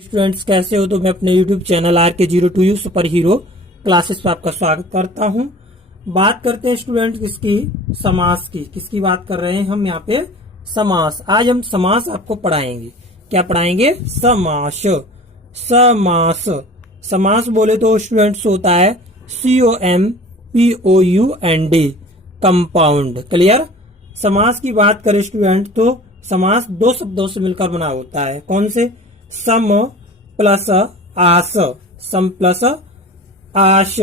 Students कैसे हो। तो मैं अपने YouTube channel RK02U super hero classes पे आपका स्वागत करता हूं। बात करते हैं स्टूडेंट्स किसकी, समास की। किसकी बात कर रहे हैं हम यहाँ पे, समास। आज हम समास आपको पढ़ाएंगे। क्या पढ़ाएंगे? समास। समास समास बोले तो स्टूडेंट्स होता है COMPOUND, कंपाउंड। क्लियर। समास की बात करें स्टूडेंट तो समास दो शब्दों से मिलकर बना होता है। कौन से? सम प्लस आस। सम प्लस आश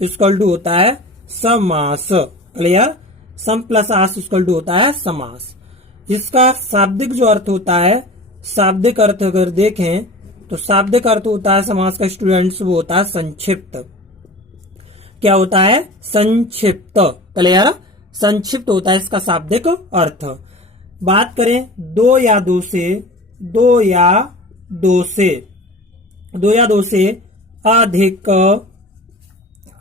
इक्वल टू होता है समास। क्लियर। सम प्लस आस इक्वल टू होता है समास। इसका शाब्दिक जो अर्थ होता है, शाब्दिक अर्थ अगर देखें तो शाब्दिक अर्थ होता है समास का स्टूडेंट्स, वो होता है संक्षिप्त। क्या होता है? संक्षिप्त। क्लियर। संक्षिप्त होता है इसका शाब्दिक अर्थ। बात करें दो या दो से, दो या दो से, दो या दो से अधिक,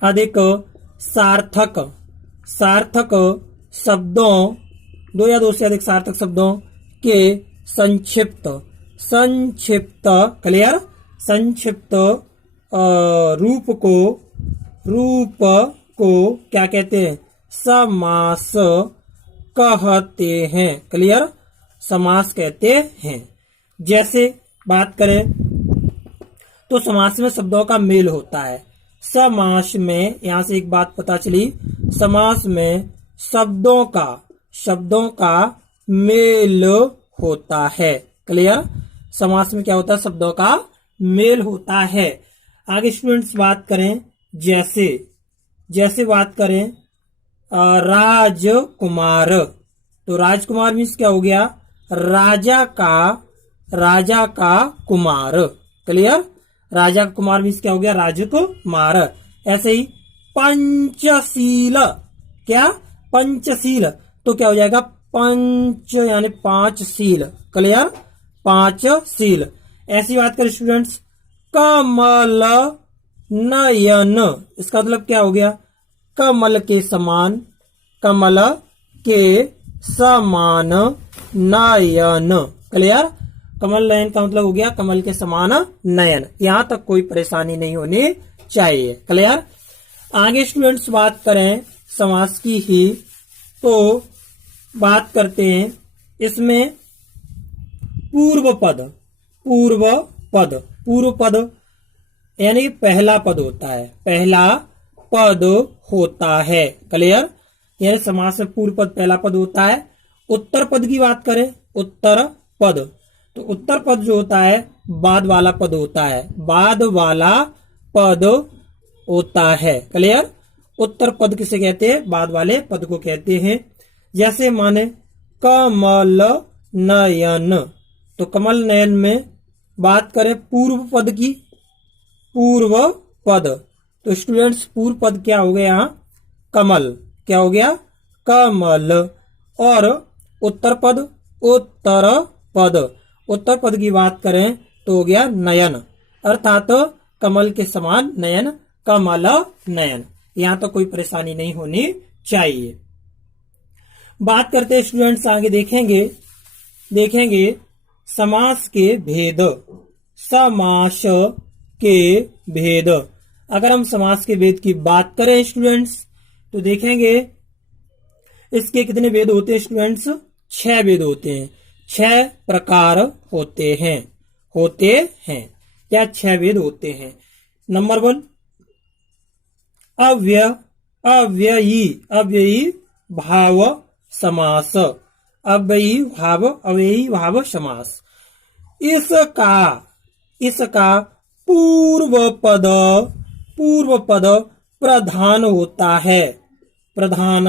अधिक सार्थक, सार्थक शब्दों, दो या दो से अधिक सार्थक शब्दों के संक्षिप्त, संक्षिप्त। क्लियर। संक्षिप्त रूप को, रूप को क्या कहते हैं? समास कहते हैं। क्लियर। समास कहते हैं। जैसे बात करें तो समास में शब्दों का मेल होता है। समास में, यहां से एक बात पता चली, समास में शब्दों का, शब्दों का मेल होता है। क्लियर। समास में क्या होता है? शब्दों का मेल होता है। आगे स्टूडेंट्स बात करें, जैसे, जैसे बात करें राजकुमार, तो राजकुमार मीन्स क्या हो गया? राजा का, राजा का कुमार। क्लियर। राजा का कुमार मीन्स क्या हो गया? राजकुमार। ऐसे ही पंचशील, क्या? पंचशील तो क्या हो जाएगा? पंच यानी पांच शील। क्लियर। पांच शील। ऐसी बात करें स्टूडेंट्स, कमल नयन, इसका मतलब क्या हो गया? कमल के समान, कमल के समान नयन। क्लियर। कमल नयन का मतलब हो गया कमल के समान नयन। यहां तक कोई परेशानी नहीं होनी चाहिए। क्लियर। आगे स्टूडेंट्स बात करें समास की ही, तो बात करते हैं इसमें पूर्व पद, पूर्व पद, पूर्व पद यानी पहला पद होता है, पहला पद होता है। क्लियर। यानी समास में पूर्व पद पहला पद होता है। उत्तर पद की बात करें, उत्तर पद, तो उत्तर पद जो होता है बाद वाला पद होता है, बाद वाला पद होता है। क्लियर। उत्तर पद किसे कहते हैं? बाद वाले पद को कहते हैं। जैसे माने कमल नयन, तो कमल नयन में बात करें पूर्व पद की, पूर्व पद, तो स्टूडेंट्स पूर्व पद क्या हो गया? कमल। क्या हो गया? कमल। और उत्तर पद, उत्तर पद, उत्तर पद की बात करें तो हो गया नयन, अर्थात कमल के समान नयन, कमल नयन। यहां तो कोई परेशानी नहीं होनी चाहिए। बात करते हैं स्टूडेंट्स, आगे देखेंगे, देखेंगे समास के भेद, समास के भेद। अगर हम समास के भेद की बात करें स्टूडेंट्स तो देखेंगे इसके कितने भेद होते हैं स्टूडेंट्स? 6 भेद होते हैं। 6 प्रकार होते हैं, होते हैं। क्या 6 भेद होते हैं? नंबर 1 अव्यय, अव्ययी, अव्ययी भाव समास, अव्ययी भाव, अव्ययी भाव समास। इसका, इसका पूर्व पद, पूर्व पद प्रधान होता है, प्रधान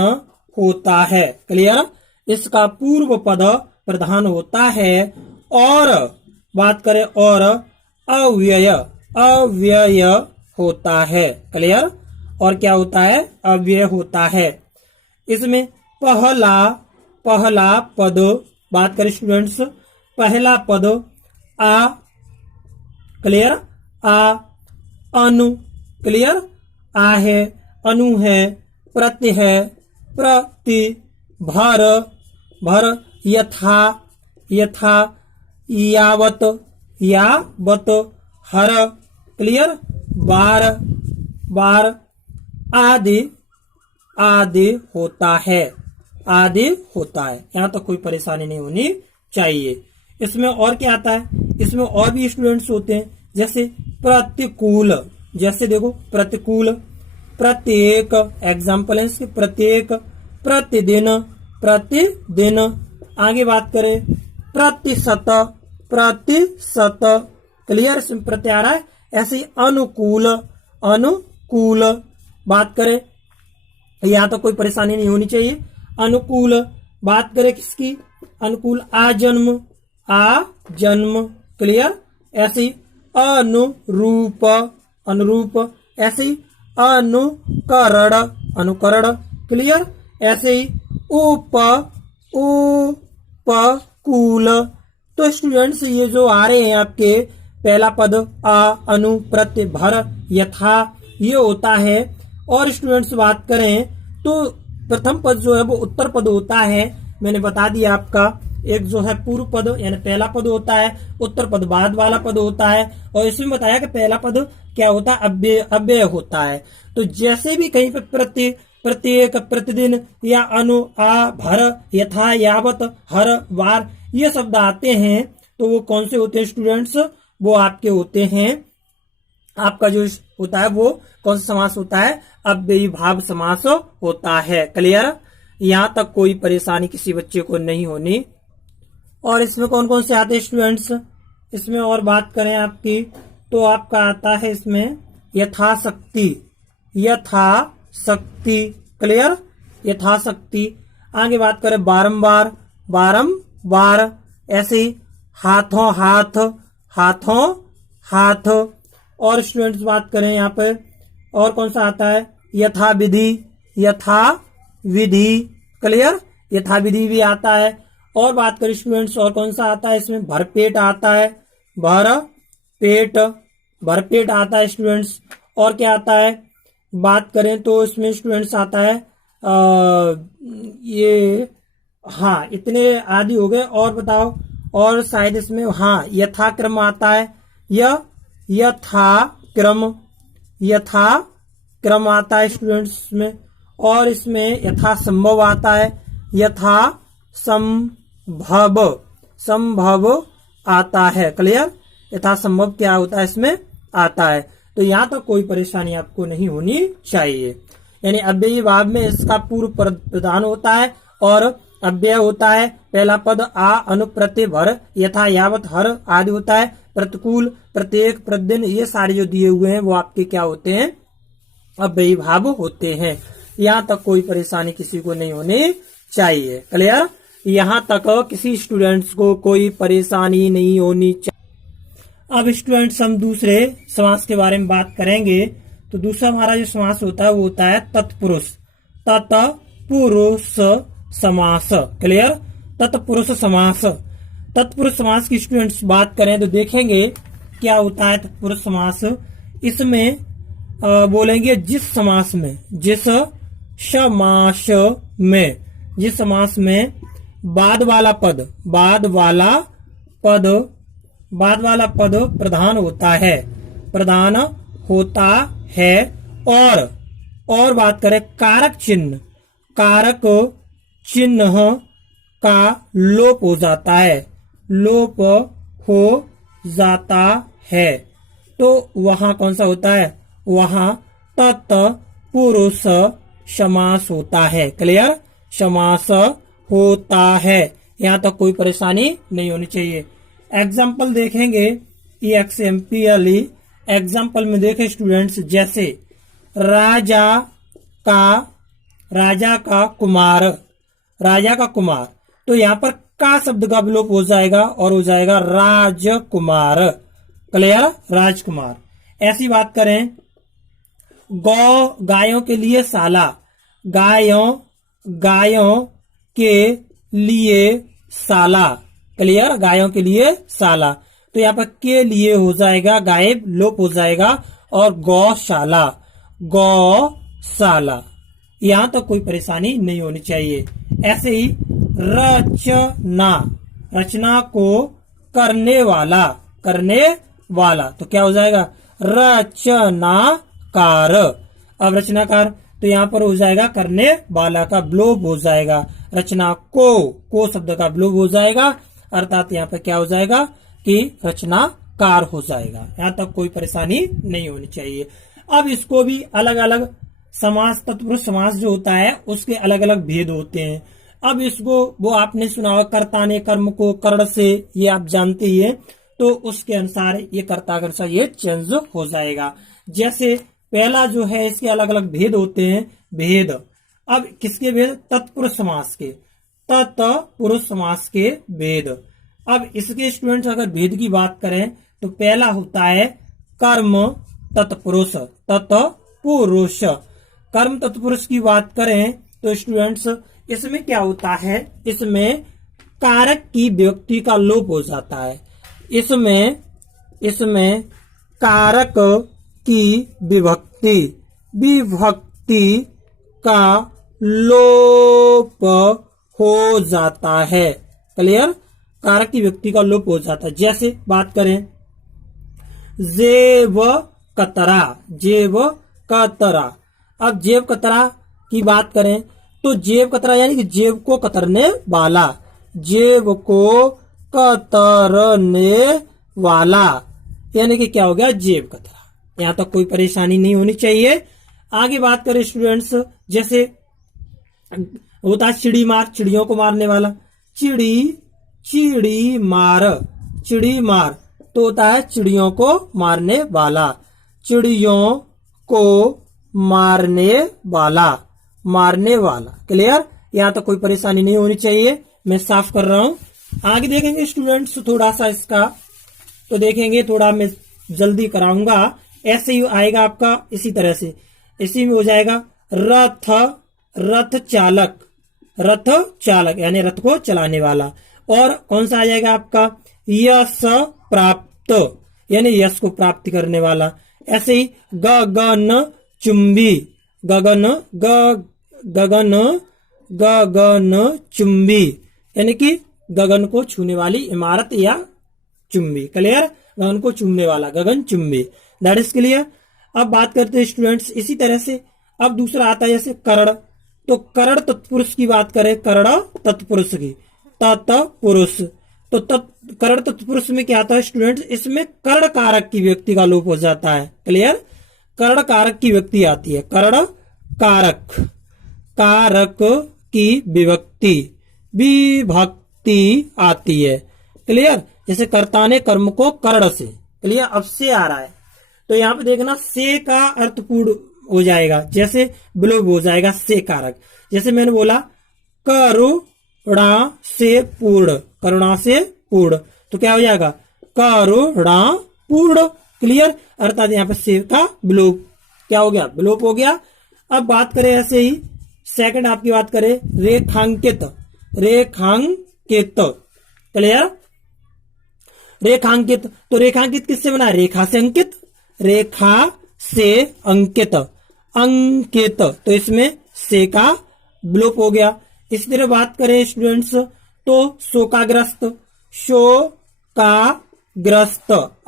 होता है। क्लियर। इसका पूर्व पद प्रधान होता है। और बात करें और अव्यय, अव्यय होता है। क्लियर। और क्या होता है? अव्यय होता है। इसमें पहला, पहला पद बात करें स्टूडेंट्स, पहला पद आ। क्लियर। आ, अनु। क्लियर। आ है, अनु है, प्रति है, प्रति, भर, भर, यथा, यथा, यावत, यावत हर, क्लियर, बार बार, आदि आदि होता है, आदि होता है। यहाँ तक कोई परेशानी नहीं होनी चाहिए। इसमें और क्या आता है, इसमें और भी स्टूडेंट्स होते हैं, जैसे प्रतिकूल, जैसे देखो प्रतिकूल, प्रत्येक, एग्जाम्पल है इसके, प्रत्येक, प्रतिदिन, प्रतिदिन। आगे बात करें प्रतिशत, प्रतिशत, क्लियर, इसमें प्रत्यय आ रहा है। ऐसे ही अनुकूल, अनुकूल। बात करें, यहाँ तो कोई परेशानी नहीं होनी चाहिए। अनुकूल, बात करें किसकी, अनुकूल, आजन्म, आजन्म, क्लियर। ऐसे ही अनुरूप, अनुरूप। ऐसे ही अनुकरण, अनुकरण, क्लियर। ऐसे ही उप, उपकूल। तो स्टूडेंट्स ये जो आ रहे हैं आपके, पहला पद आ, अनु, प्रत्यय, भर, यथा, ये होता है। और स्टूडेंट्स बात करें तो प्रथम पद जो है वो उत्तर पद होता है, मैंने बता दिया आपका। एक जो है पूर्व पद यानी पहला पद होता है, उत्तर पद बाद वाला पद होता है। और इसमें बताया कि पहला पद क्या होता है, अव्यय, अव्यय होता है। तो जैसे भी कहीं पे प्रति, प्रत्येक, प्रतिदिन या अनु, आ, भर, यथा, यावत, हर, वार, ये शब्द आते हैं तो वो कौन से होते हैं स्टूडेंट्स, वो आपके होते हैं, आपका जो होता है वो कौन सा समास होता है, अव्ययी भाव समास होता है। क्लियर, यहाँ तक कोई परेशानी किसी बच्चे को नहीं होनी। और इसमें कौन कौन से आते हैं स्टूडेंट्स, इसमें और बात करें आपकी तो आपका आता है इसमें यथाशक्ति, यथाशक्ति, क्लियर, यथाशक्ति। आगे बात करें बारंबार, बारंबार। ऐसे ही हाथों हाथ, हाथों हाथ। और स्टूडेंट्स बात करें यहाँ पे और कौन सा आता है, यथा विधि, यथा विधि, क्लियर, यथा विधि भी आता है। और बात करें स्टूडेंट्स और कौन सा आता है इसमें, भरपेट आता है, भरपेट, भरपेट आता है स्टूडेंट्स। और क्या आता है, बात करें तो इसमें स्टूडेंट्स आता है ये, हाँ इतने आदि हो गए। और बताओ, और शायद इसमें हाँ यथाक्रम आता है, यथाक्रम, यथाक्रम आता है स्टूडेंट्स में। और इसमें यथासंभव आता है, यथासंभव, संभव आता है, क्लियर, यथासंभव क्या होता है इसमें आता है। तो यहाँ तक कोई परेशानी आपको नहीं होनी चाहिए। यानी अव्ययी भाव में इसका पूर्व प्रधान होता है और अव्यय होता है। पहला पद आ, अनु, प्रत्यय, भर, यथा, यावत, हर आदि होता है। प्रतिकूल, प्रत्येक, प्रतिदिन, ये सारे जो दिए हुए हैं वो आपके क्या होते हैं, अव्ययी भाव होते हैं। यहाँ तक कोई परेशानी किसी को नहीं होनी चाहिए। क्लियर, यहाँ तक किसी स्टूडेंट्स को कोई परेशानी नहीं होनी चाहिए। अब स्टूडेंट्स हम दूसरे समास के बारे में बात करेंगे। तो दूसरा हमारा जो समास होता है वो होता है तत्पुरुष, तत्पुरुष समास, क्लियर, तत्पुरुष समास। तत्पुरुष समास की स्टूडेंट्स बात करें तो देखेंगे क्या होता है तत्पुरुष समास। इसमें बोलेंगे जिस समास में, जिस समास में, जिस समास में बाद वाला पद, बाद वाला पद, बाद वाला पद प्रधान होता है, प्रधान होता है। और बात करें कारक चिन्ह, कारक चिन्ह का लोप हो जाता है, लोप हो जाता है। तो वहां कौन सा होता है, वहां तत्पुरुष समास होता है। क्लियर, समास होता है। यहाँ तक कोई परेशानी नहीं होनी चाहिए। एग्जाम्पल देखेंगे, EXAMPLE एग्जाम्पल में देखें स्टूडेंट्स, जैसे राजा का कुमार, राजा का कुमार। तो यहाँ पर का शब्द का विलोप हो जाएगा और हो जाएगा राजकुमार। क्लियर, राजकुमार। ऐसी बात करें गायों के लिए शाला, गायों के लिए शाला, क्लियर, गायों के लिए शाला। तो यहाँ पर के लिए हो जाएगा, गायब लोप हो जाएगा और गौशाला, गौशाला। यहाँ तक कोई परेशानी नहीं होनी चाहिए। ऐसे ही रचना, रचना को करने वाला, करने वाला, तो क्या हो जाएगा रचनाकार। अब रचनाकार तो यहाँ पर हो जाएगा करने वाला का विलोप हो जाएगा, रचना को शब्द का विलोप हो जाएगा, अर्थात यहाँ पर क्या हो जाएगा कि रचनाकार हो जाएगा। यहाँ तक कोई परेशानी नहीं होनी चाहिए। अब इसको भी अलग अलग समास, तत्पुरुष समास जो होता है उसके अलग अलग भेद होते हैं। अब इसको वो आपने सुना होगा कर्ता ने कर्म को कर्ण से, ये आप जानते ही है, तो उसके अनुसार ये कर्ता के अनुसार ये चेंज हो जाएगा। जैसे पहला जो है इसके अलग अलग भेद होते हैं, भेद। अब किसके भेद? तत्पुरुष समास के, तत्पुरुष समास के भेद। अब इसके स्टूडेंट्स अगर भेद की बात करें तो पहला होता है कर्म तत्पुरुष, तत्पुरुष। कर्म तत्पुरुष की बात करें तो स्टूडेंट्स इसमें क्या होता है, इसमें कारक की विभक्ति का लोप हो जाता है। इसमें कारक की विभक्ति का लोप हो जाता है। क्लियर? कारक की विभक्ति का लोप हो जाता है। जैसे बात करें जेब कतरा, जेब कतरा। अब जेब कतरा की बात करें तो जेब कतरा यानी कि जेब को कतरने वाला, जेब को कतरने वाला, यानी कि क्या हो गया जेब कतरा। यहां तक कोई परेशानी नहीं होनी चाहिए। आगे बात करें स्टूडेंट्स, जैसे होता है चिड़ी मार, चिड़ियों को मारने वाला, चिड़ी मार तो होता है चिड़ियों को मारने वाला, चिड़ियों को मारने वाला। क्लियर? यहाँ तो कोई परेशानी नहीं होनी चाहिए, मैं साफ कर रहा हूं। आगे देखेंगे स्टूडेंट्स थोड़ा सा इसका, तो देखेंगे थोड़ा मैं जल्दी कराऊंगा। ऐसे ही आएगा आपका इसी तरह से, इसी में हो जाएगा रथ चालक यानी रथ को चलाने वाला। और कौन सा आ जाएगा आपका यश प्राप्त यानी यश को प्राप्त करने वाला। ऐसे ही गगन चुंबी यानी कि गगन को छूने वाली इमारत या चुंबी। क्लियर? गगन को चूमने वाला, गगन चुंबी। That is clear. अब बात करते हैं स्टूडेंट्स इसी तरह से। अब दूसरा आता है जैसे कर्ण, तो कर्ण तत्पुरुष की बात करें, कर्ण तत्पुरुष की, तत्पुरुष तो कर्ण तत्पुरुष में क्या आता है स्टूडेंट्स, इसमें कर्ण कारक की व्यक्ति का लोप हो जाता है। क्लियर? कर्ण कारक की व्यक्ति आती है, कर्ण कारक की विभक्ति आती है। क्लियर? जैसे कर्ता ने कर्म को कर्ण से, क्लियर? अब से आ रहा है तो यहाँ पे देखना से का अर्थ पूर्ण हो जाएगा, जैसे विलोप हो जाएगा से कारक। जैसे मैंने बोला करुणा से पूर्ण, करुणा से पूर्ण, तो क्या हो जाएगा करुणा पूर्ण। क्लियर? अर्थात यहाँ पे से का विलोप क्या हो गया, विलोप हो गया। अब बात करें ऐसे ही सेकंड आपकी बात करें रेखांकित, क्लियर? रेखांकित तो रेखांकित किससे बना? रेखा से अंकित, रेखा से अंकित, तो इसमें से का विलोप हो गया। इसी तरह बात करें स्टूडेंट्स तो शोकाग्रस्त,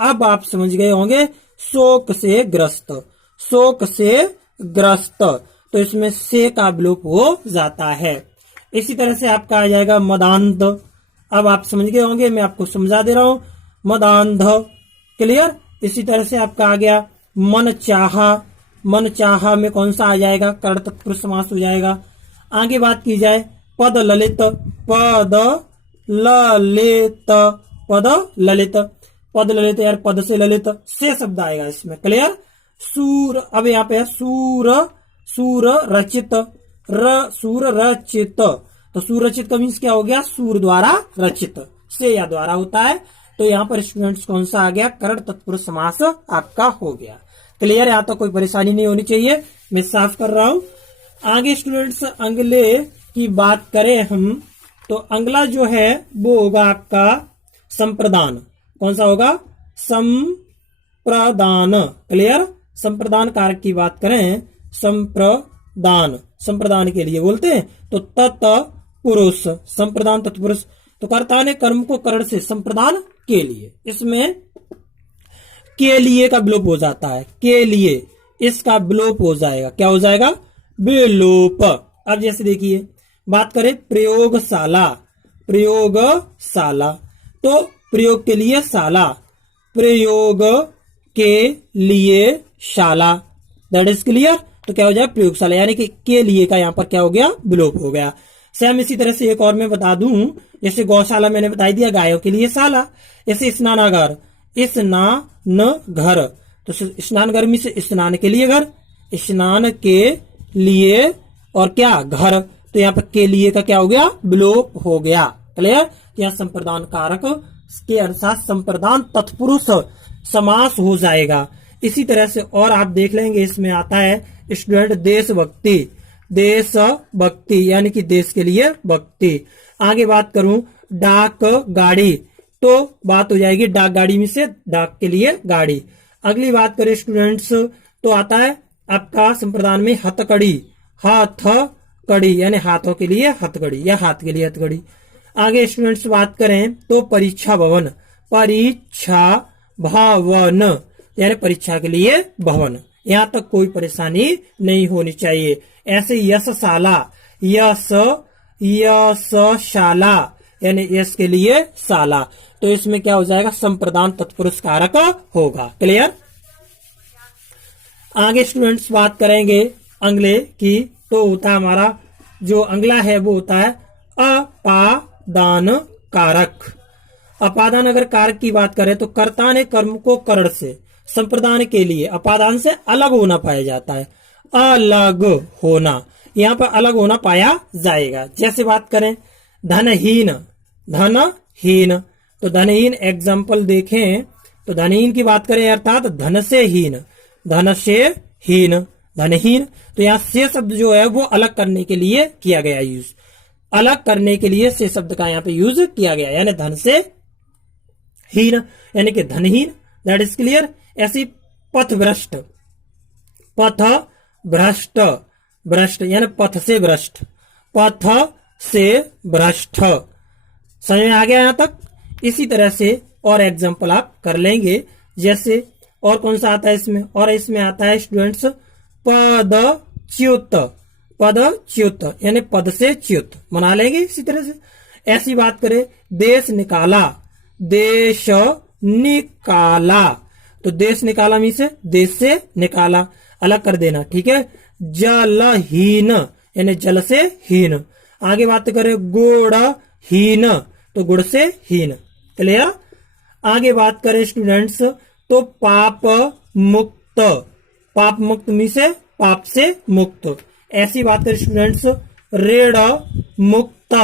अब आप समझ गए होंगे शोक से ग्रस्त, तो इसमें से का विलोप हो जाता है। इसी तरह से आपका आ जाएगा मदांध, अब आप समझ गए होंगे, मैं आपको समझा दे रहा हूं, मदांध। क्लियर? इसी तरह से आपका आ गया मन चाहा में कौन सा आ जाएगा, कर्ण तत्पुरुष समास हो जाएगा। आगे बात की जाए पद ललित यार, पद से ललित से शब्द आएगा इसमें। क्लियर? सूर, अब यहाँ पे है सूर रचित, तो सूर रचित का मीन्स क्या हो गया, सूर द्वारा रचित, से या द्वारा होता है। तो यहाँ पर स्टूडेंट्स कौन सा आ गया, कर्ण तत्पुरुष समास आपका हो गया। क्लियर? यहाँ तो कोई परेशानी नहीं होनी चाहिए, मैं साफ कर रहा हूं। आगे स्टूडेंट्स अगले की बात करें हम, तो अगला जो है वो होगा आपका संप्रदान। कौन सा होगा? संप्रदान। क्लियर? संप्रदान कारक की बात करें, संप्रदान के लिए बोलते हैं तो तत्पुरुष, संप्रदान तत्पुरुष, तो कर्ता ने कर्म को कर्ण से संप्रदान के लिए, इसमें के लिए का विलोप हो जाता है, के लिए, इसका विलोप हो जाएगा, क्या हो जाएगा, विलोप। अब जैसे देखिए बात करें प्रयोगशाला, प्रयोगशाला, तो प्रयोग के लिए शाला, प्रयोग के लिए शाला, दैट इज क्लियर। तो क्या हो जाएगा प्रयोगशाला, यानी कि के लिए का यहाँ पर क्या हो गया, विलोप हो गया। सेम इसी तरह से एक और मैं बता दूं, जैसे गौशाला मैंने बता दिया, गायों के लिए शाला। जैसे स्नानागार, स्नान घर, तो स्नान घर में से स्नान के लिए घर, स्नान के लिए और क्या घर, तो यहाँ पर के लिए का क्या हो गया, विलोप हो गया। क्लियर। यहाँ संप्रदान कारक के अनुसार संप्रदान तत्पुरुष समास हो जाएगा। इसी तरह से और आप देख लेंगे, इसमें आता है स्टूडेंट देशभक्ति, देशभक्ति यानी कि देश के लिए भक्ति। आगे बात करूं डाक गाड़ी, तो बात हो जाएगी डाक गाड़ी में से डाक के लिए गाड़ी। अगली बात करें स्टूडेंट्स, तो आता है आपका संप्रदान में हथकड़ी, हथकड़ी यानी हाथों के लिए हथकड़ी या हाथ के लिए हथकड़ी। आगे स्टूडेंट्स बात करें तो परीक्षा भवन, परीक्षा भवन यानी परीक्षा के लिए भवन, यहां तक कोई परेशानी नहीं होनी चाहिए। ऐसे यशशाला, यशशाला यानी यश के लिए शाला, तो इसमें क्या हो जाएगा, संप्रदान तत्पुरुष कारक होगा। क्लियर। आगे स्टूडेंट्स बात करेंगे अगले की, तो होता है हमारा जो अगला है वो होता है अपादान कारक। अपादान अगर कारक की बात करें तो कर्ता ने कर्म को करण से संप्रदान के लिए अपादान से अलग होना पाया जाता है, अलग होना, यहाँ पर अलग होना पाया जाएगा। जैसे बात करें धनहीन, धनहीन, तो धनहीन एग्जाम्पल देखें तो धनहीन की बात करें अर्थात धन से हीन, धन से हीन, धनहीन, तो यहाँ से शब्द जो है वो अलग करने के लिए किया गया यूज, अलग करने के लिए से शब्द का यहाँ पे यूज किया गया, यानी धन से हीन यानी कि धनहीन, दैट इज क्लियर। ऐसी पथभ्रष्ट, पथ भ्रष्ट, भ्रष्ट यानी पथ से भ्रष्ट, पथ से भ्रष्ट, समझ में आ गया यहां तक। इसी तरह से और एग्जांपल आप कर लेंगे, जैसे और कौन सा आता है इसमें, और इसमें आता है स्टूडेंट्स पदच्युत, पदच्युत यानी पद से च्युत बना लेंगे। इसी तरह से ऐसी बात करें देश निकाला, देश निकाला, तो देश निकाला में से देश से निकाला अलग कर देना, ठीक है। जलहीन यानी जल से हीन। आगे बात करें गुणहीन, तो गुण से हीन। क्लियर। आगे बात करें स्टूडेंट्स तो पाप मुक्त, पाप मुक्त में से पाप से मुक्त। ऐसी बात करें स्टूडेंट्स ऋण मुक्त,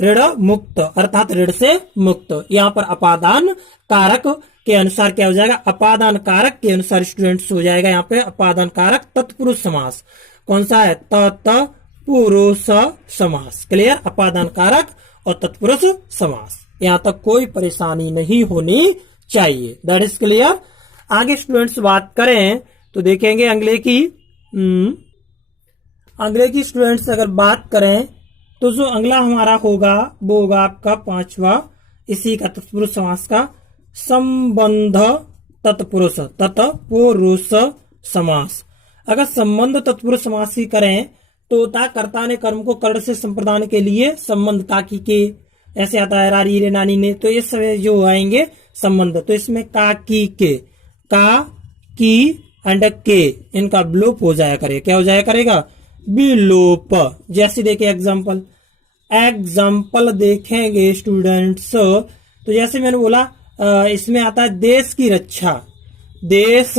ऋण मुक्त अर्थात ऋण से मुक्त। यहाँ पर अपादान कारक के अनुसार क्या हो जाएगा, अपादान कारक के अनुसार स्टूडेंट्स हो जाएगा यहाँ पे अपादान कारक तत्पुरुष समास। कौन सा है, तत्पुरुष समास। क्लियर। अपादान कारक और तत्पुरुष समास, यहाँ तक कोई परेशानी नहीं होनी चाहिए, दैट इज क्लियर। आगे स्टूडेंट्स बात करें तो देखेंगे अगले की स्टूडेंट्स अगर बात करें तो जो अगला हमारा होगा वो होगा आपका पांचवा इसी का तत्पुरुष समास का संबंध तत्पुरुष, तत्पुरुष समास। अगर संबंध तत्पुरुष समास की करें तो होता कर्ता ने कर्म को कर्ण से संप्रदान के लिए संबंध काकी के, ऐसे आता है रारी रे नानी ने, तो इस समय जो आएंगे संबंध, तो इसमें का की के, का की एंड के इनका विलोप हो जाया करे, क्या हो जाया करेगा, विलोप। जैसे देखिए एग्जाम्पल देखेंगे स्टूडेंट्स, तो जैसे मैंने बोला इसमें आता है देश की रक्षा, देश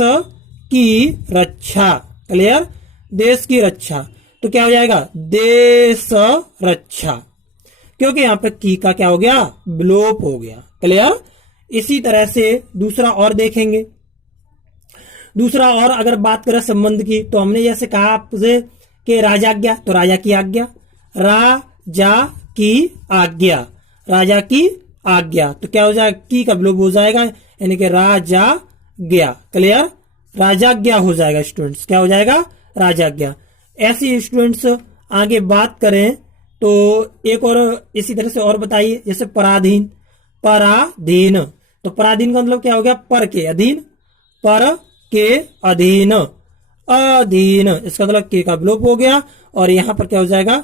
की रक्षा। क्लियर। देश की रक्षा, तो क्या हो जाएगा देश रक्षा, क्योंकि यहाँ पे की का क्या हो गया, विलोप हो गया। क्लियर। इसी तरह से दूसरा और देखेंगे, दूसरा और अगर बात करें संबंध की, तो हमने जैसे कहा आपसे कि राजाज्ञा, तो राजा की आज्ञा, राजा की आज्ञा, राजा की आज्ञा, तो क्या हो जाएगा, की का विलोप हो जाएगा यानी कि राजा गया। क्लियर। राजाज्ञा हो जाएगा स्टूडेंट्स, क्या हो जाएगा, राजाज्ञा। ऐसी स्टूडेंट्स आगे बात करें तो एक और इसी तरह से और बताइए, जैसे पराधीन, पराधीन, तो पराधीन का मतलब क्या हो गया, पर के अधीन, पर के अधीन, अधीन, इसका मतलब के का विलोप हो गया और यहां पर क्या हो जाएगा,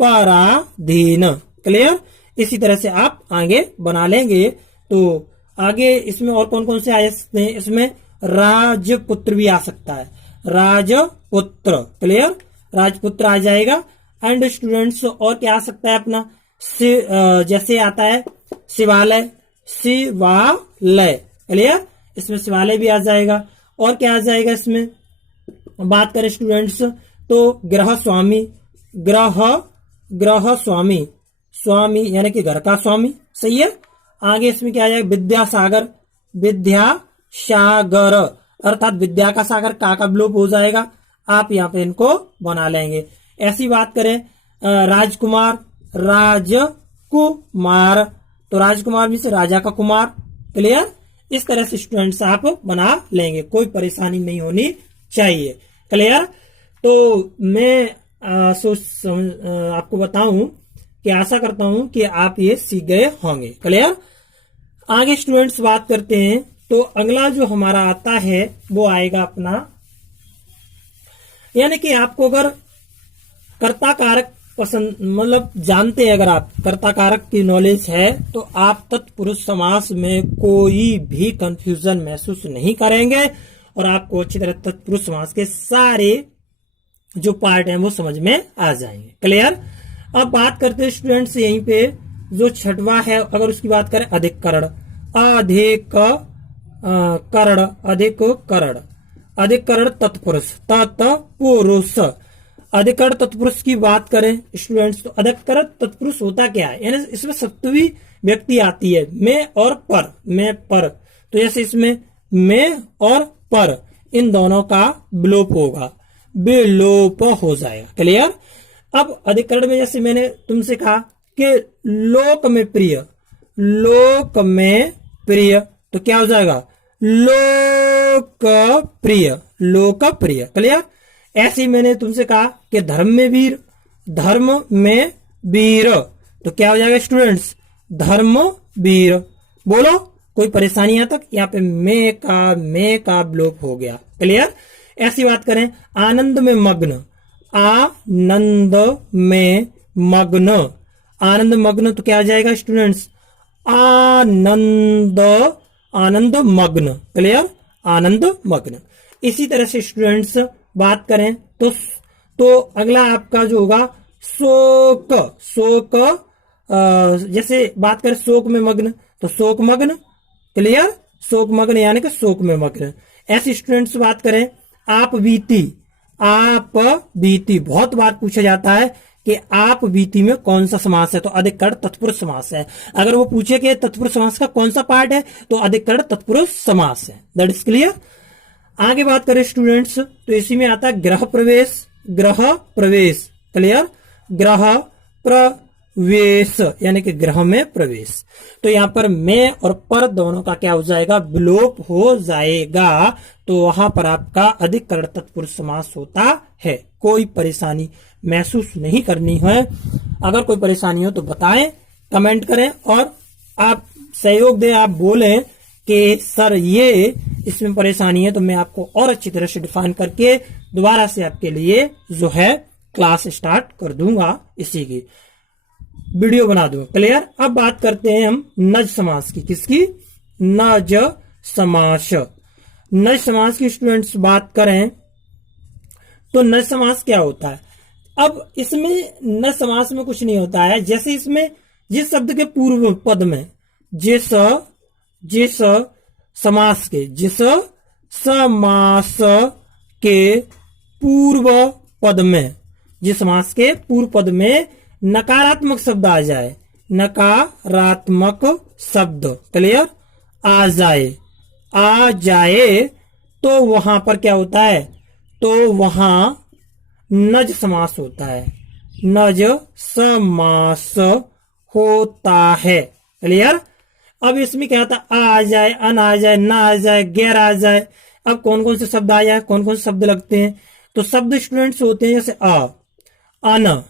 पराधीन। क्लियर। इसी तरह से आप आगे बना लेंगे। तो आगे इसमें और कौन कौन से आ सकते हैं, इसमें राजपुत्र भी आ सकता है, राजपुत्र। क्लियर, राजपुत्र आ जाएगा। एंड स्टूडेंट्स और क्या आ सकता है अपना, जैसे आता है शिवालय, शिवालय। क्लियर, इसमें शिवालय भी आ जाएगा। और क्या आ जाएगा इसमें बात करें स्टूडेंट्स तो गृह स्वामी, ग्रह स्वामी, स्वामी यानी कि घर का स्वामी। सही है। आगे इसमें क्या आ जाएगा, विद्यासागर, विद्यासागर अर्थात विद्या का सागर, का विलोप हो जाएगा। आप यहाँ पे इनको बना लेंगे। ऐसी बात करें राजकुमार, राजकुमार, तो राजकुमार भी से राजा का कुमार। क्लियर। इस तरह से स्टूडेंट्स आप बना लेंगे, कोई परेशानी नहीं होनी चाहिए। क्लियर। तो मैं आपको बताऊं कि आशा करता हूं कि आप ये सीख गए होंगे। क्लियर। आगे स्टूडेंट्स बात करते हैं। तो अगला जो हमारा आता है वो आएगा अपना, यानी कि आपको अगर कर्ता कारक पसंद मतलब जानते हैं, अगर आप कर्ता कारक की नॉलेज है तो आप तत्पुरुष समास में कोई भी कंफ्यूजन महसूस नहीं करेंगे और आपको अच्छी तरह तत्पुरुष समास के सारे जो पार्ट हैं वो समझ में आ जाएंगे। क्लियर। अब बात करते हैं स्टूडेंट्स यहीं पे जो छठवां है, अगर उसकी बात करें अधिकरण, अधिकरण, अधिकरण, अधिकरण तत्पुरुष, तत्पुरुष, अधिकरण तत्पुरुष की बात करें स्टूडेंट्स तो अधिकरण तत्पुरुष होता क्या है, यानी इसमें सप्तमी व्यक्ति आती है, मैं और पर, मैं पर। तो जैसे इसमें मैं और पर इन दोनों का विलोप होगा, विलोप हो जाएगा। क्लियर। अब अधिकरण में जैसे मैंने तुमसे कहा कि लोक में प्रिय, लोक में प्रिय, तो क्या हो जाएगा, लोकप्रिय, लोकप्रिय। क्लियर। ऐसे ही मैंने तुमसे कहा कि धर्म में वीर, धर्म में वीर, तो क्या हो जाएगा स्टूडेंट्स, धर्म वीर। बोलो कोई परेशानी यहां तक, यहाँ पे मैं का विलोप हो गया। क्लियर। ऐसी बात करें आनंद में मग्न, आनंद में मग्न, आनंद मग्न, तो क्या आ जाएगा स्टूडेंट्स, आनंद, आनंद मग्न। क्लियर, आनंद मग्न। इसी तरह से स्टूडेंट्स बात करें तो अगला आपका जो होगा शोक, शोक, जैसे बात करें शोक में मग्न तो शोक मग्न। क्लियर, शोक मग्न यानी कि शोक में मग्न। ऐसे स्टूडेंट्स बात करें आप बीती, आप बीती, बहुत बार पूछा जाता है कि आप बीती में कौन सा समास है, तो अधिकरण तत्पुरुष समास है। अगर वो पूछे कि तत्पुरुष समास का कौन सा पार्ट है तो अधिकरण तत्पुरुष समास है। That is clear. आगे बात करें स्टूडेंट्स तो इसी में आता है गृह प्रवेश, गृह प्रवेश। क्लियर, गृह प्रवेश यानी कि गृह में प्रवेश। तो यहां पर मैं और पर दोनों का क्या हो जाएगा, विलोप हो जाएगा। तो वहां पर आपका अधिकरण तत्पुरुष समास होता है। कोई परेशानी महसूस नहीं करनी है। अगर कोई परेशानी हो तो बताएं, कमेंट करें और आप सहयोग दें, आप बोलें कि सर ये इसमें परेशानी है, तो मैं आपको और अच्छी तरह से डिफाइन करके दोबारा से आपके लिए जो है क्लास स्टार्ट कर दूंगा, इसी की वीडियो बना दूंगा। क्लियर। अब बात करते हैं हम नज समास की, किसकी, नज समास। नज समास की स्टूडेंट्स बात करें तो नज समास क्या होता है। अब इसमें नज समास में कुछ नहीं होता है, जैसे इसमें जिस शब्द के पूर्व पद में जिस समास के, जिस समास के पूर्व पद में, जिस समास के पूर्व पद में नकारात्मक शब्द आ जाए, नकारात्मक शब्द, क्लियर, आ जाए तो वहां पर क्या होता है, तो वहां नज समास होता है, नज समास होता है। क्लियर। अब इसमें क्या होता है, आ जाए, अन आ जाए, ना आ जाए, गैर आ जाए। अब कौन कौन से शब्द आ जाए, कौन कौन से शब्द लगते हैं, तो शब्द स्टूडेंट्स होते हैं जैसे अन।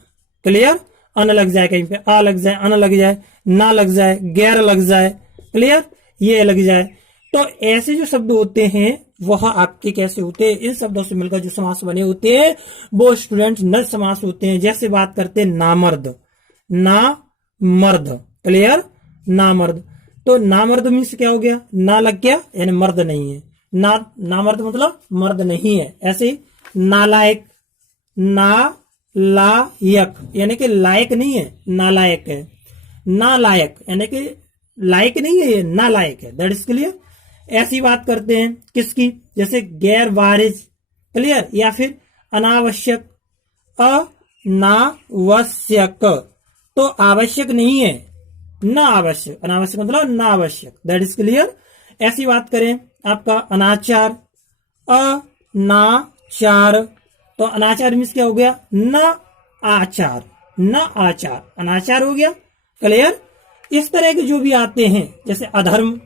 क्लियर, अन लग जाए, कहीं पे आ लग जाए, अन लग जाए, ना लग जाए, गैर लग जाए। क्लियर, ये लग जाए। तो ऐसे जो शब्द होते हैं वह आपके कैसे होते हैं, इन शब्दों से मिलकर जो समास बने होते हैं वो स्टूडेंट नर समास होते हैं। जैसे बात करते हैं नामर्द, ना मर्द, क्लियर, नामर्द। तो नामर्द मीन्स क्या हो गया, ना लग गया यानी मर्द नहीं है, ना नामर्द मतलब मर्द नहीं है। ऐसे ही नालायक, नालायक यानी कि लायक नहीं है, नालायक है। नालायक यानी कि लायक नहीं है, ये नालायक है, दैट इज क्लियर। ऐसी बात करते हैं किसकी, जैसे गैर वारिज, क्लियर, या फिर अनावश्यक, अनावश्यक तो आवश्यक नहीं है, ना आवश्यक, अनावश्यक मतलब ना आवश्यक, दैट इज क्लियर। ऐसी बात करें आपका अनाचार, अनाचार तो अनाचार मीन्स क्या हो गया, न आचार, न आचार, अनाचार हो गया, क्लियर। इस तरह के जो भी आते हैं जैसे अधर्म,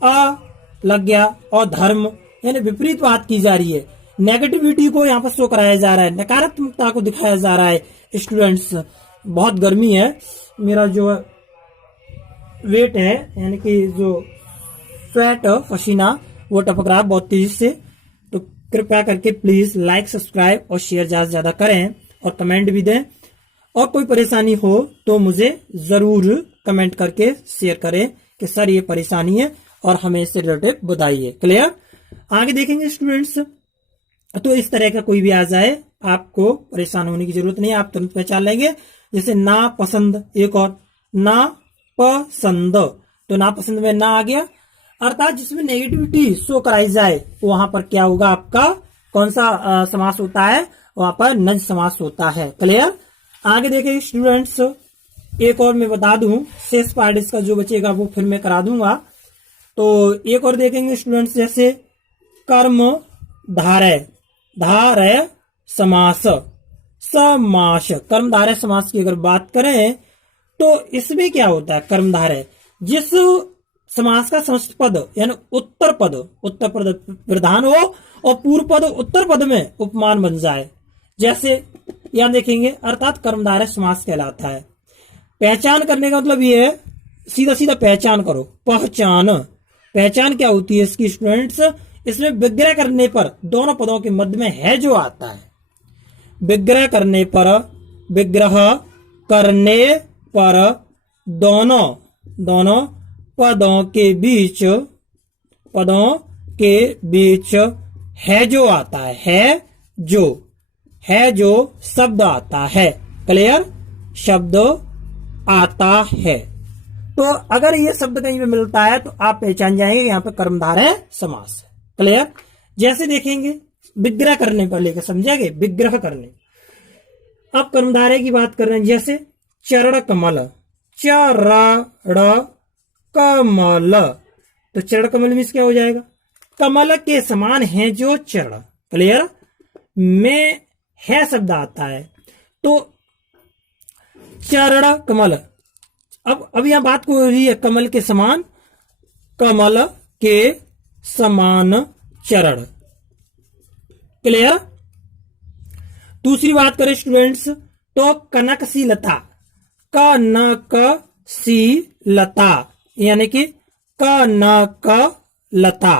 अ लग गया, और धर्म यानी विपरीत बात की जा रही है, नेगेटिविटी को यहाँ पर शो कराया जा रहा है, नकारात्मकता को दिखाया जा रहा है। स्टूडेंट्स बहुत गर्मी है, मेरा जो वेट है यानी कि जो स्वेट पसीना वो टपक रहा है बहुत तेजी से। तो कृपया करके प्लीज लाइक, सब्सक्राइब और शेयर ज्यादा से ज्यादा करें और कमेंट भी दें। और कोई परेशानी हो तो मुझे जरूर कमेंट करके शेयर करें कि सर ये परेशानी है और हमें इससे रिलेटेड बताइए, क्लियर। आगे देखेंगे स्टूडेंट्स, तो इस तरह का कोई भी आ जाए आपको परेशान होने की जरूरत नहीं है, आप तुरंत पहचान लेंगे। जैसे ना पसंद, एक और ना पसंद, तो ना पसंद में ना आ गया, अर्थात जिसमें नेगेटिविटी शो कराई जाए वहां पर क्या होगा, आपका कौन सा समास होता है, वहां पर नज समास होता है, क्लियर। आगे देखें स्टूडेंट्स, एक और मैं बता दूं, शेष पार्ट इसका जो बचेगा वो फिर मैं करा दूंगा। तो एक और देखेंगे स्टूडेंट्स, जैसे कर्म धारय, धारय समास, समास, कर्म धारय समास की अगर बात करें तो इसमें क्या होता है, कर्म धारय जिस समास का समस्त पद यानी उत्तर पद, उत्तर पद प्रधान हो और पूर्व पद उत्तर पद में उपमान बन जाए, जैसे यहां देखेंगे, अर्थात कर्मधारय समास कहलाता है। पहचान करने का मतलब ये है, सीधा सीधा पहचान करो, पहचान, पहचान क्या होती है इसकी स्टूडेंट्स, इसमें विग्रह करने पर दोनों पदों के मध्य में है जो आता है, विग्रह करने पर, विग्रह करने पर दोनों दोनों पदों के बीच, पदों के बीच है जो आता है जो, है जो शब्द आता है, क्लियर, शब्द आता है। तो अगर ये शब्द कहीं पे मिलता है तो आप पहचान जाएंगे यहाँ पे कर्मधारय समास है, क्लियर। जैसे देखेंगे विग्रह करने पर लेकर समझेंगे, विग्रह करने, अब कर्मधारय की बात कर रहे हैं, जैसे चरण कमल, चरण कमल, तो चरण कमल मीन्स क्या हो जाएगा, कमल के समान है जो चरण, क्लियर, में है शब्द आता है, तो चरण कमल। अब यहां बात को हो रही है कमल के समान, कमल के समान चरण, क्लियर। दूसरी बात करें स्टूडेंट्स, तो कनकशीलता, कनकशीलता यानी कि कनकलता,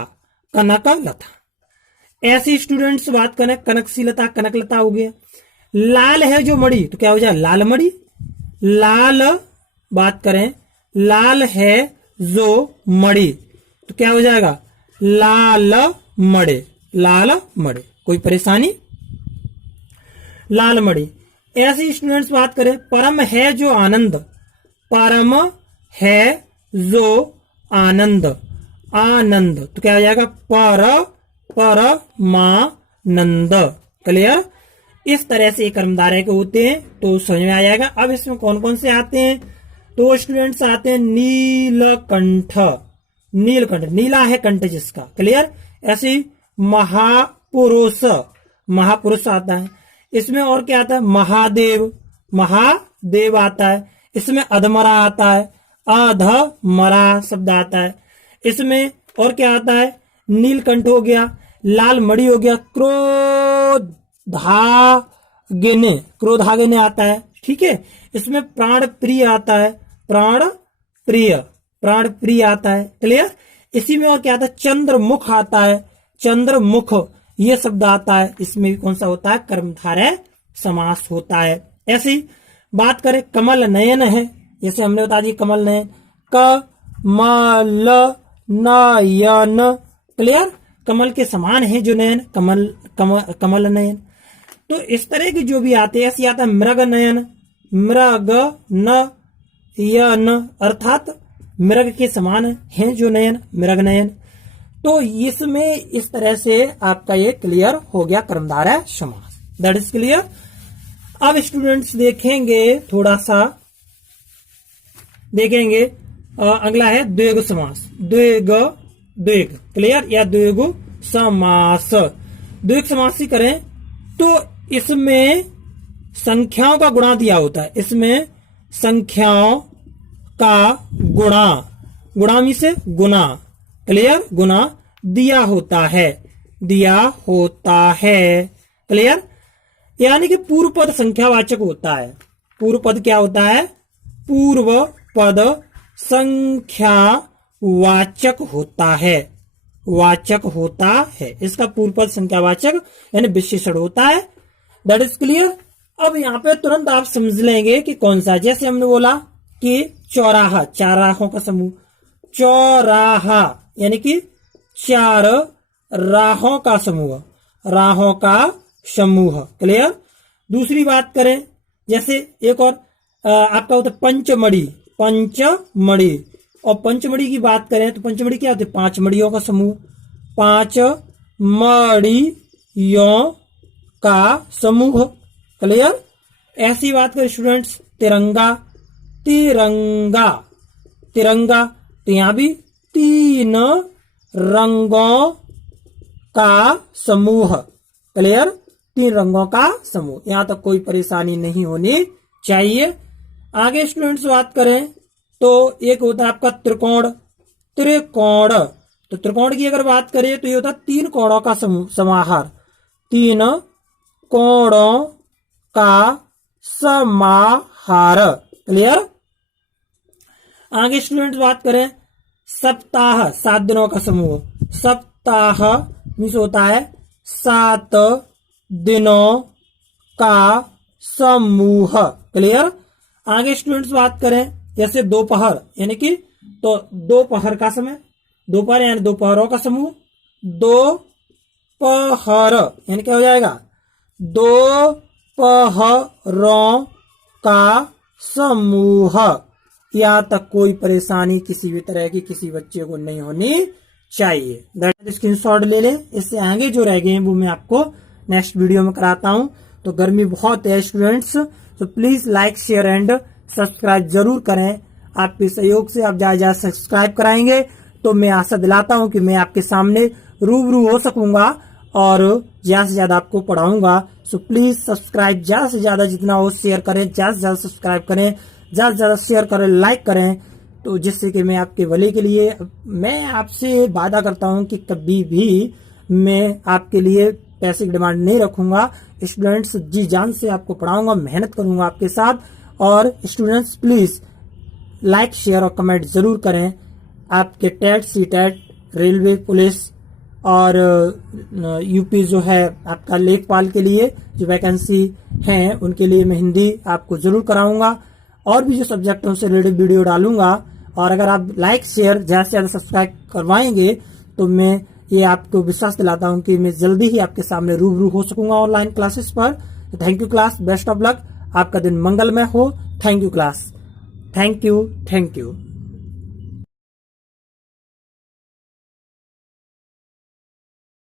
कनकलता। ऐसी स्टूडेंट्स बात करें कनकशीलता, कनकलता हो गया। लाल है जो मणि, तो क्या हो जाए, लाल मणि, लाल बात करें, लाल है जो मणि, तो क्या हो जाएगा, लाल मणि, लाल मणि, कोई परेशानी, लाल मणि। ऐसी स्टूडेंट्स बात करें परम है जो आनंद, परम है जो आनंद, आनंद, तो क्या हो जाएगा, परमानंद, क्लियर। इस तरह से कर्मधारय के होते हैं तो समझ में आ जाएगा। अब इसमें कौन कौन से आते हैं, तो स्टूडेंट्स आते हैं नीलकंठ, नीलकंठ, नीला है कंठ जिसका, क्लियर। ऐसे महापुरुष, महापुरुष आता है। इसमें और क्या आता है, महादेव, महादेव आता है। इसमें अधमरा आता है, अधमरा शब्द आता है। इसमें और क्या आता है, नीलकंठ हो गया, लाल मणि हो गया, क्रोधाग्नि, क्रोधाग्नि आता है, ठीक है। इसमें प्राण प्रिय आता है, प्राण प्रिय, प्राण प्रिय आता है, क्लियर। इसी में और क्या आता है, चंद्रमुख आता है, चंद्रमुख ये शब्द आता है, इसमें भी कौन सा होता है, कर्मधारय समास होता है। ऐसे ही बात करें कमल नयन है, जैसे हमने बता दिया कमल नयन, कमल नयन, क्लियर, कमल के समान है जो नयन, कमल नयन। तो इस तरह की जो भी आते हैं, ऐसे आता है मृग नयन, मृग नयन, अर्थात मृग के समान है जो नयन, मृग नयन। तो इसमें इस तरह से आपका ये क्लियर हो गया कर्मधारय समास, दैट इज क्लियर। अब स्टूडेंट्स देखेंगे थोड़ा सा, देखेंगे अगला है द्विगु समास, द्विग क्लियर, या द्विगु समास। द्विग समास ही करें तो इसमें संख्याओं का गुणा दिया होता है, इसमें संख्याओं का गुणा में से गुना, क्लियर, गुना दिया होता है, क्लियर, यानी कि पूर्व पद संख्यावाचक होता है। पूर्व पद क्या होता है, पूर्व पद संख्यावाचक होता है, वाचक होता है, इसका पूर्व पद संख्यावाचक यानी विशेषण होता है, दैट इज क्लियर। अब यहाँ पे तुरंत आप समझ लेंगे कि कौन सा, जैसे हमने बोला कि चौराहा, चार राहों का समूह, चौराहा यानी कि चार राहों का समूह, राहों का समूह, क्लियर। दूसरी बात करें, जैसे एक और आपका होता है पंचमढ़ी, पंचमढ़ी, और पंचमढ़ी की बात करें तो पंचमढ़ी क्या होती है, पांच मड़ियों का समूह, पांच मड़ियों का समूह, क्लियर। ऐसी बात करें स्टूडेंट्स, तिरंगा, तिरंगा, तिरंगा, तो यहां भी तीन रंगों का समूह, क्लियर, तीन रंगों का समूह, यहां तक कोई परेशानी नहीं होनी चाहिए। आगे स्टूडेंट्स बात करें तो एक होता है आपका त्रिकोण, त्रिकोण, तो त्रिकोण की अगर बात करें तो ये होता है तीन कोणों का समाहार, तीन कोणों का समाहार, क्लियर। आगे स्टूडेंट्स बात करें सप्ताह, 7 दिनों का समूह, सप्ताह मीन्स होता है 7 दिनों का समूह, क्लियर। आगे स्टूडेंट्स बात करें जैसे दोपहर, यानी कि तो दोपहर का समय, दोपहर यानी दोपहरों का समूह, दोपहर यानी क्या हो जाएगा, दोपहरों का समूह। यहाँ तक कोई परेशानी किसी भी तरह की किसी बच्चे को नहीं होनी चाहिए, दैट स्क्रीनशॉट ले लें। इससे आगे जो रह गए हैं वो मैं आपको नेक्स्ट वीडियो में कराता हूं। तो गर्मी बहुत है स्टूडेंट्स, तो please like share and subscribe जरूर करें। आपके सहयोग से आप ज्यादा सब्सक्राइब कराएंगे तो मैं आशा दिलाता हूं कि मैं आपके सामने रूबरू हो सकूंगा और ज्यादा से ज्यादा आपको पढ़ाऊंगा। सो प्लीज सब्सक्राइब ज्यादा से ज्यादा जितना हो शेयर करें, ज्यादा से ज्यादा सब्सक्राइब करें, ज्यादा से ज्यादा शेयर करें, लाइक करें, तो जिससे कि मैं आपके भले के लिए, मैं आपसे वादा करता हूं कि कभी भी मैं आपके लिए पैसे की डिमांड नहीं रखूंगा। स्टूडेंट्स जी जान से आपको पढ़ाऊंगा, मेहनत करूंगा आपके साथ। और स्टूडेंट्स प्लीज लाइक शेयर और कमेंट जरूर करें। आपके टेट, सीटेट, रेलवे, पुलिस और यूपी जो है आपका लेखपाल के लिए जो वैकेंसी हैं उनके लिए मैं हिंदी आपको जरूर कराऊंगा और भी जो सब्जेक्ट है उससे रिलेटेड वीडियो डालूंगा। और अगर आप लाइक शेयर ज्यादा से ज्यादा सब्सक्राइब करवाएंगे तो मैं ये आपको विश्वास दिलाता हूं कि मैं जल्दी ही आपके सामने रूबरू हो सकूंगा ऑनलाइन क्लासेस पर। Thank you class, best of luck, आपका दिन मंगलमय हो। Thank you class, thank you, thank you.